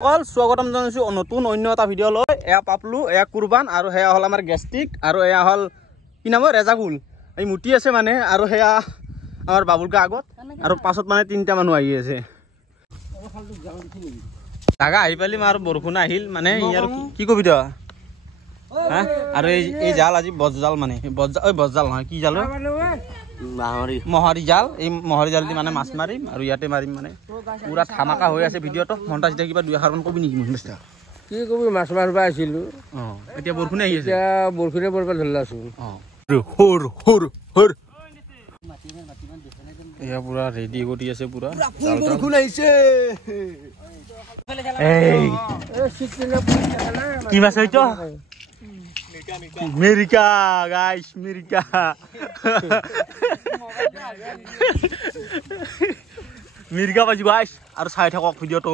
all স্বাগতম জানাইছো নতুন অন্য এটা ভিডিও লৈ এয়া পাপলু এয়া কুরবান আর হেয়া হল আমার গ্যাস্ট্রিক আর এয়া হল কি নাম রেজাগুল এই মুটি আছে মানে আর হেয়া আমার বাবুলকে আগত আর পাছত মানে তিনটা মানুষ আহি আছে জাগা আহি পালি আর বরষুণ আহিল মানে ইয়ার কি কবি তো হ্যাঁ আর এই জাল আজি বজজাল মানে বজজাল নহয় কি জাল মহারি জাল এই মহারি জাল দি মানে মাছ মারিম আর ইয়াতে মারিম মানে পুরা ধামাকা হয়ে আছে ভিডিওটো মন্টাজ দে কিবা দুই এখাৰমান কবি নেকি মন্টাজটা কি কবি মাছ মাৰবা আছিলো এতিয়া বৰষুণ আহি আছে এতিয়া বৰষুণে পৰবা ধৰলাছো হুৰ হুৰ হুৰ এয়া পুৰা ৰেডি কৰি আছে পুৰা বৰষুণ আহিছে এই কি মাছ হইতো মিৰিকা গাইস মিৰিকা মিৰিকা বাজি গাইস আৰ চাই থাকক ভিডিওটো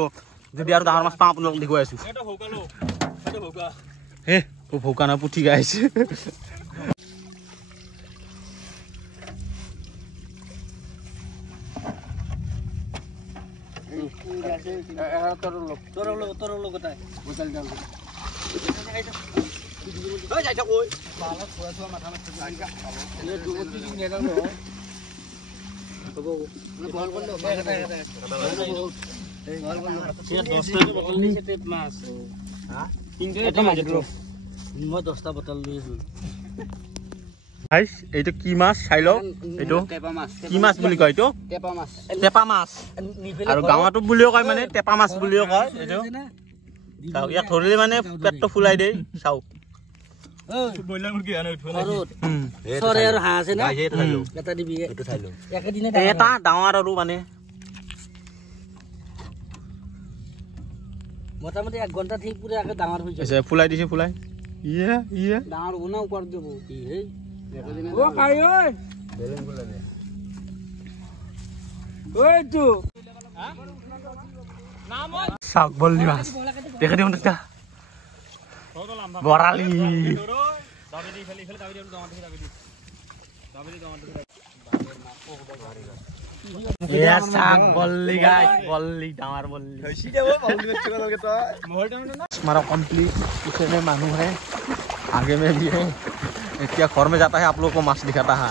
যদি আৰ ডাঙৰ মাছ পাওঁ আপোনালোকক দেখুৱাই আছো হে ভৌকা না পুঠি গাইস এইটো কি মাছ চাই লওক এইটো কি মাছ বুলি কয় এইটো টেপা মাছ আৰু গাঁৱতো বুলিও কয় মানে টেপা মাছ বুলিও কয় এইটো ইয়াক ধৰিলে মানে পেটটো ফুলাই দেই চাওক এটা ডাঙৰ আৰু মানে মোটামুটি 1 ঘন্টা ঠিক পুরো আগে ডাঙর হই যাচ্ছে ফুলাই দিছে ফুলাই ইয়া ইয়া ডাঙর গুনা উপর দেব কি হে ও কাই ওই বেলেন গুলা দে ওই তো নাম শাক বললি মাছ দেখে দিও না বরালি দাবি ফেলি দাবি এয়া শাক বললি গাইস বললি ডাঙৰ বললি হইছি দেব বললি বেচ গলকে তো हमारा कंप्लीट पीछे में मानू है आगे में भी है क्या घर में जाता है आप लोग को माछ दिखाता है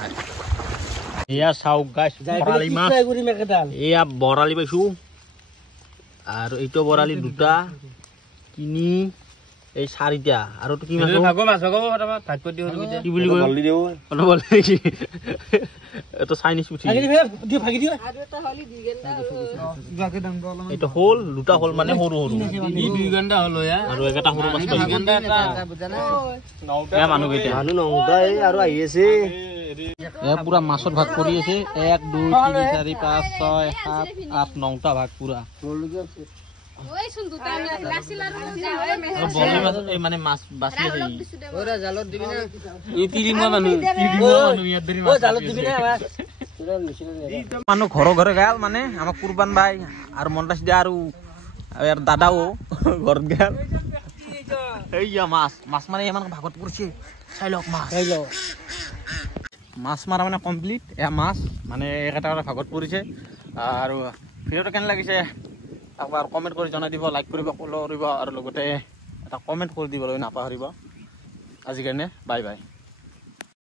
एया साउक गाइस बराली माछ एया बराली पाइछु আর এইটো বৰালি দুটা তিনি এই চাৰিটা আৰু তো কি মাছ ভাগো মাছ ভাগো ভাগ কৰি দিও কি বুলি কয় বললি দেও অলপ বললি কি এটো চাইনিজ পুঠি ভাগি দিও ভাগি দিও আৰু এটা হলি 2 ঘন্টা জাকে দাম দল এটো হোল দুটা হোল মানে সৰু সৰু ই 2 ঘন্টা হল ইয়া আৰু একটা সৰু মাছ 2 ঘন্টা এটা বুজানা নওটা মানুহ কেইটা মানুহ নওটা এই আৰু আহি আছে এ পুৰা মাছৰ ভাগ কৰি আছে 1 2 3 4 5 6 7 8 9টা ভাগ পুরা ওই শুন দুটা লাসি লারু বলি মাছ এই মানে মাছ বাসি আছে ওরা জালত দিবি না এই তিরিমা মানুহ ইয়াত ধৰি মাছ ও জালত দিবি না পুৰা মিছিল মানুহ ঘৰ ঘৰে গাল মানে আমাক কুৰবান ভাই আৰু মন্টাস দিয়া আৰু ইয়াৰ দাদাও ঘৰত গাল এইয়া মাছ মানে ইমান ভাগত পৰিছে চাই লওক মাছ মাৰা মানে কমপ্লিট এয়া মাছ মানে এটা ভাগত পৰিছে আৰু ভিডিওটো কেনে লাগিছে একবাৰ কমেন্ট কৰি জনাই দিব লাইক কৰিব ফলো কৰিব আৰু লগতে এটা কমেন্ট কৰি দিবলৈ নাপাহৰিব আজিৰ কাৰণে বাই বাই